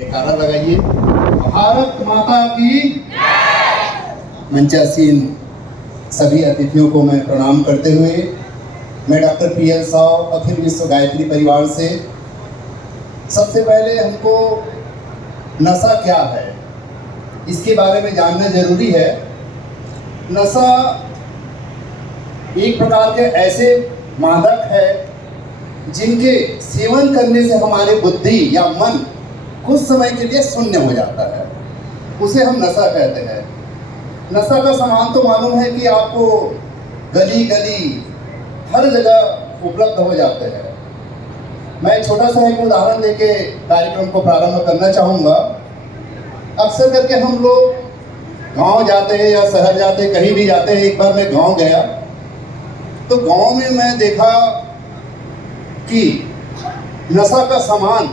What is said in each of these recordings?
जयकारा लगाइए। भारत माता की मंचासीन सभी अतिथियों को मैं प्रणाम करते हुए मैं डॉक्टर PL साव अखिल विश्व गायत्री परिवार से सबसे पहले हमको नशा क्या है इसके बारे में जानना जरूरी है। नशा एक प्रकार के ऐसे मादक है जिनके सेवन करने से हमारे बुद्धि या मन कुछ समय के लिए शून्य हो जाता है, उसे हम नशा कहते हैं। नशा का सामान तो मालूम है कि आपको गली गली हर जगह उपलब्ध हो जाते हैं। मैं छोटा सा एक उदाहरण देके कार्यक्रम को प्रारंभ करना चाहूँगा। अक्सर करके हम लोग गांव जाते हैं या शहर जाते हैं, कहीं भी जाते हैं। एक बार मैं गांव गया तो गांव में मैं देखा कि नशा का सामान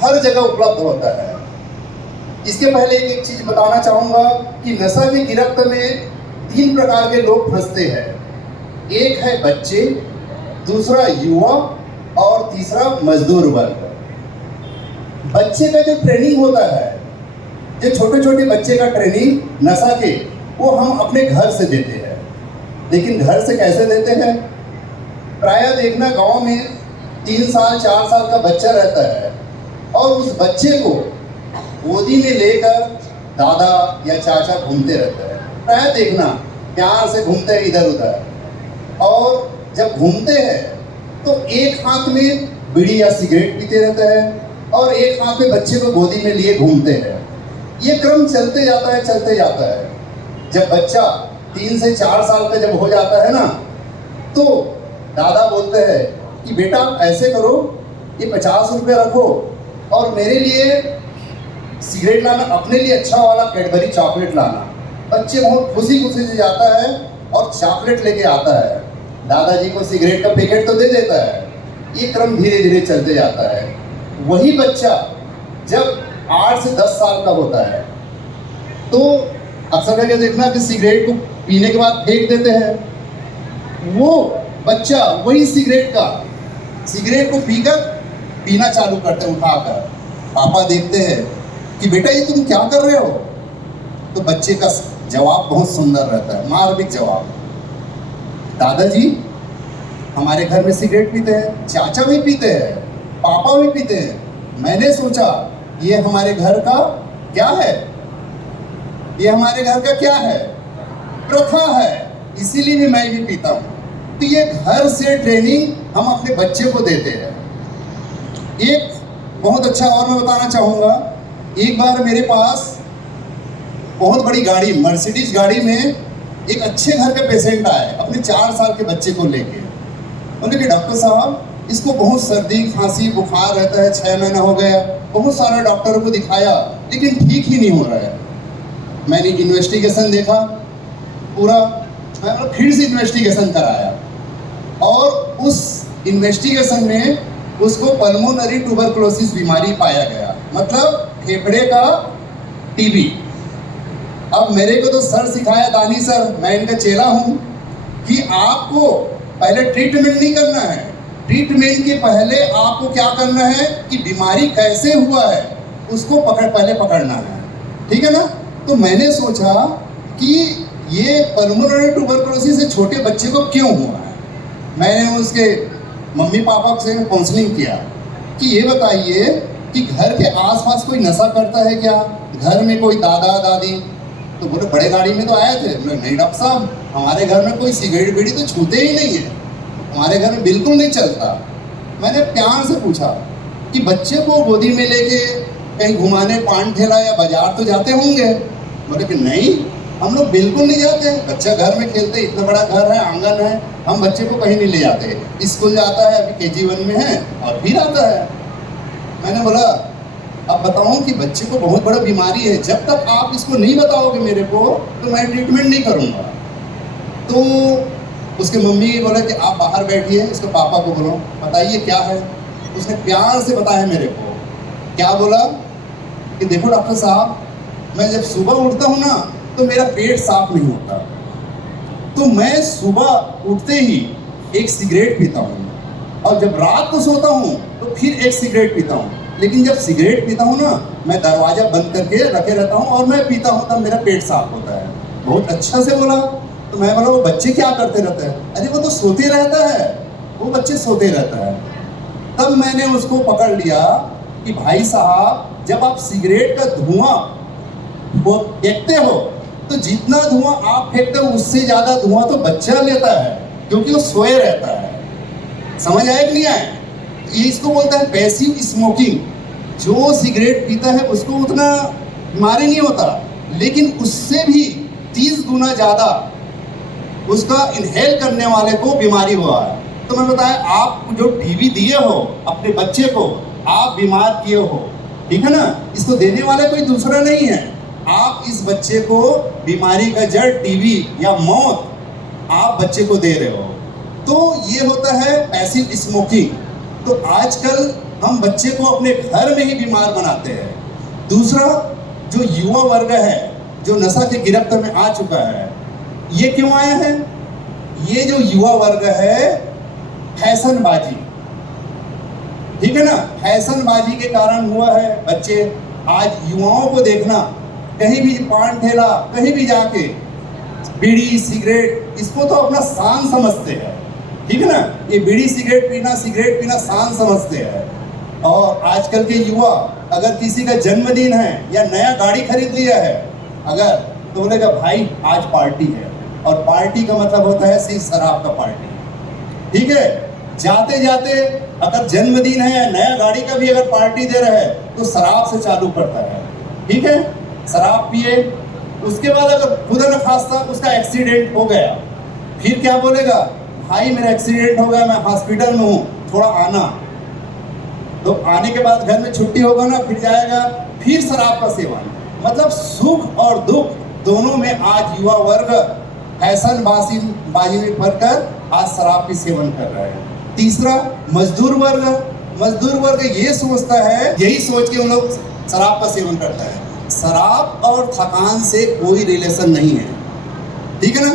हर जगह उपलब्ध होता है। इसके पहले एक चीज बताना चाहूँगा कि नशा की गिरफ्त में 3 प्रकार के लोग फंसते हैं। एक है बच्चे, दूसरा युवा और तीसरा मजदूर वर्ग। बच्चे का जो ट्रेनिंग होता है, जो छोटे छोटे बच्चे का ट्रेनिंग नशा के, वो हम अपने घर से देते हैं। लेकिन घर से कैसे देते हैं? प्रायः देखना गांव में 3 साल 4 साल का बच्चा रहता है और उस बच्चे को गोदी में लेकर दादा या चाचा घूमते रहते हैं। प्रायः देखना प्यार से घूमते हैं इधर उधर, और जब घूमते हैं तो एक हाथ में बीड़ी या सिगरेट पीते रहते हैं और एक हाथ में बच्चे को गोदी में लिए घूमते हैं। ये क्रम चलते जाता है चलते जाता है। जब बच्चा 3 से 4 साल का जब हो जाता है ना, तो दादा बोलते हैं कि बेटा ऐसे करो, ये 50 रुपये रखो और मेरे लिए सिगरेट लाना, अपने लिए अच्छा वाला कैडबरी चॉकलेट लाना। बच्चे बहुत खुशी खुशी से जाता है और चॉकलेट लेके आता है। दादाजी को सिगरेट का पैकेट तो दे देता है। ये क्रम धीरे धीरे चलते जाता है। वही बच्चा जब 8 से 10 साल का होता है तो अक्सर करके देखना कि सिगरेट को पीने के बाद फेंक देते हैं। वो बच्चा वही सिगरेट को पीकर पीना चालू करते हैं उठाकर। पापा देखते हैं कि बेटा ये तुम क्या कर रहे हो? तो बच्चे का जवाब बहुत सुंदर रहता है, मार्मिक जवाब। दादाजी हमारे घर में सिगरेट पीते हैं, चाचा भी पीते हैं, पापा भी पीते हैं। मैंने सोचा ये हमारे घर का क्या है? ये हमारे घर का क्या है? प्रथा है, इसीलिए भी मैं भी पीता हूँ। तो ये घर से ट्रेनिंग हम अपने बच्चे को देते हैं। एक बहुत अच्छा और मैं बताना चाहूँगा। एक बार मेरे पास बहुत बड़ी गाड़ी, मर्सिडीज गाड़ी में एक अच्छे घर के पेशेंट आए अपने 4 साल के बच्चे को लेके। उन्होंने कहा डॉक्टर साहब इसको बहुत सर्दी खांसी बुखार रहता है, 6 महीना हो गया, बहुत सारे डॉक्टरों को दिखाया लेकिन ठीक ही नहीं हो रहा है। मैंने इन्वेस्टिगेशन देखा पूरा, मैं फिर से इन्वेस्टिगेशन कराया और उस इन्वेस्टिगेशन में उसको पल्मोनरी ट्यूबरकुलोसिस बीमारी पाया गया, मतलब फेफड़े का टीबी। अब मेरे को तो सर सिखाया, दानी सर, मैं इनका चेला हूँ, कि आपको पहले ट्रीटमेंट नहीं करना है। ट्रीटमेंट के पहले आपको क्या करना है कि बीमारी कैसे हुआ है उसको पहले पकड़ना है, ठीक है ना? तो मैंने सोचा कि ये पल्मोनरी ट्यूबरकुलोसिस से छोटे बच्चे को क्यों हुआ है। मैंने उसके मम्मी पापा से काउंसलिंग किया कि ये बताइए कि घर के आसपास कोई नशा करता है क्या? घर में कोई दादा दादी? तो बोले बड़े गाड़ी में तो आए थे। नहीं डॉक्टर साहब, हमारे घर में कोई सिगरेट बीड़ी तो छूते ही नहीं है, हमारे घर में बिल्कुल नहीं चलता। मैंने प्यार से पूछा कि बच्चे को गोदी में लेके कहीं घुमाने, पान ठेला या बाजार तो जाते होंगे? बोले कि नहीं, हम लोग बिल्कुल नहीं जाते। बच्चा घर में खेलते, इतना बड़ा घर है, आंगन है, हम बच्चे को कहीं नहीं ले जाते। स्कूल जाता है, अभी KG1 में है और फिर आता है। मैंने बोला अब बताऊं कि बच्चे को बहुत बड़ा बीमारी है, जब तक आप इसको नहीं बताओगे मेरे को तो मैं ट्रीटमेंट नहीं करूँगा। तो उसके मम्मी बोला कि आप बाहर बैठिए, इसके पापा को बोलो बताइए क्या है। उसने प्यार से बताया मेरे को। क्या बोला कि देखो डॉक्टर साहब, मैं जब सुबह उठता हूँ ना तो मेरा पेट साफ नहीं होता, तो मैं सुबह उठते ही एक सिगरेट पीता हूँ और जब रात को सोता हूँ तो फिर एक सिगरेट पीता हूँ। लेकिन जब सिगरेट पीता हूँ ना, मैं दरवाज़ा बंद करके रखे रहता हूँ और मैं पीता हूँ, तब मेरा पेट साफ होता है। बहुत अच्छा से बोला। तो मैं बोला वो बच्चे क्या करते रहते हैं? अरे वो तो सोते रहता है, वो बच्चे सोते रहता है। तब मैंने उसको पकड़ लिया कि भाई साहब, जब आप सिगरेट का धुआं वो फेंकते हो तो जितना धुआं आप फेंकते हो उससे ज़्यादा धुआं तो बच्चा लेता है, क्योंकि वो सोए रहता है। समझ आया कि नहीं आया? ये इसको बोलता है पैसिव स्मोकिंग। जो सिगरेट पीता है उसको उतना बीमारी नहीं होता, लेकिन उससे भी 30 गुना ज़्यादा उसका इनहेल करने वाले को बीमारी हुआ है। तो मैं बताया, आप जो टीवी दिए हो अपने बच्चे को, आप बीमार किए हो, ठीक है ना? इसको देने वाला कोई दूसरा नहीं है। आप इस बच्चे को बीमारी का जड़ टीवी या मौत आप बच्चे को दे रहे हो। तो ये होता है पैसिव स्मोकिंग। तो आजकल हम बच्चे को अपने घर में ही बीमार बनाते हैं। दूसरा, जो युवा वर्ग है जो नशा के गिरफ्त में आ चुका है, ये क्यों आया है? ये जो युवा वर्ग है, फैशनबाजी, ठीक है ना, फैशनबाजी के कारण हुआ है। बच्चे आज युवाओं को देखना, कहीं भी पान ठेला, कहीं भी जाके बीड़ी सिगरेट, इसको तो अपना शान समझते हैं, ठीक है ना? ये बीड़ी सिगरेट पीना शान समझते हैं। और आजकल के युवा, अगर किसी का जन्मदिन है या नया गाड़ी खरीद लिया है अगर, तो बोलेगा भाई आज पार्टी है। और पार्टी का मतलब होता है सिर्फ शराब का पार्टी, ठीक है? जाते जाते अगर जन्मदिन है या नया गाड़ी का भी अगर पार्टी दे रहा है तो शराब से चालू करता है, ठीक है? शराब पिए, उसके बाद अगर खुदा न खास्ता उसका एक्सीडेंट हो गया, फिर क्या बोलेगा? भाई मेरा एक्सीडेंट हो गया, मैं हॉस्पिटल में हूँ, थोड़ा आना। तो आने के बाद घर में छुट्टी होगा ना, फिर जाएगा, फिर शराब का सेवन। मतलब सुख और दुख दोनों में आज युवा वर्ग फैशन बाजी में पड़कर आज शराब की सेवन कर रहा है। तीसरा, मजदूर वर्ग ये सोचता है, यही सोच के उन लोग शराब का सेवन करता है। शराब और थकान से कोई रिलेशन नहीं है, ठीक है ना?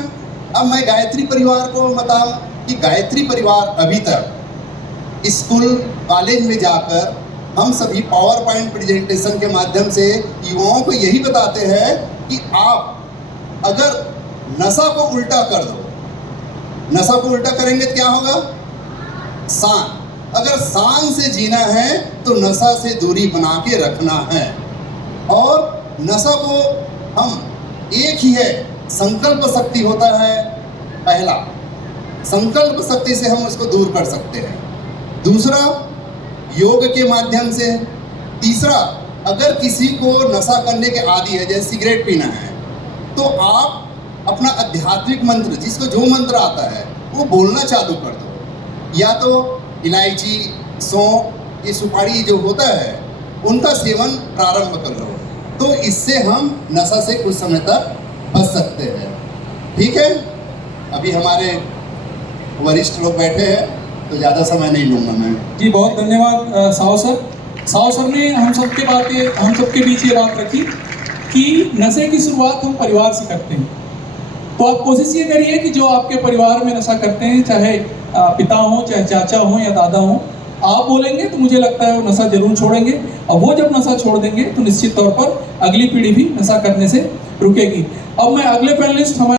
अब मैं गायत्री परिवार को बताऊं कि गायत्री परिवार अभी तक स्कूल कॉलेज में जाकर हम सभी पावर पॉइंट प्रेजेंटेशन के माध्यम से युवाओं को यही बताते हैं कि आप अगर नशा को उल्टा कर दो, नशा को उल्टा करेंगे तो क्या होगा? शान। अगर शान से जीना है तो नशा से दूरी बना के रखना है। और नशा को हम एक ही है, संकल्प शक्ति होता है पहला, संकल्प शक्ति से हम उसको दूर कर सकते हैं। दूसरा, योग के माध्यम से। तीसरा, अगर किसी को नशा करने के आदी है, जैसे सिगरेट पीना है, तो आप अपना आध्यात्मिक मंत्र, जिसको जो मंत्र आता है वो बोलना चालू कर दो। या तो इलायची, सौंफ, ये सुपारी जो होता है उनका सेवन प्रारंभ कर लो, तो इससे हम नशा से कुछ समय तक बच सकते हैं, ठीक है? अभी हमारे वरिष्ठ लोग बैठे हैं तो ज़्यादा समय नहीं लूँगा मैं। जी बहुत धन्यवाद साव सर ने हम सबके बीच ये बात रखी कि नशे की शुरुआत हम परिवार से करते हैं। तो आप कोशिश ये करिए कि जो आपके परिवार में नशा करते हैं, चाहे पिता हो, चाहे चाचा हो या दादा हो, आप बोलेंगे तो मुझे लगता है वो नशा जरूर छोड़ेंगे। और वो जब नशा छोड़ देंगे तो निश्चित तौर पर अगली पीढ़ी भी नशा करने से रुकेगी। अब मैं अगले पैनलिस्ट हमारे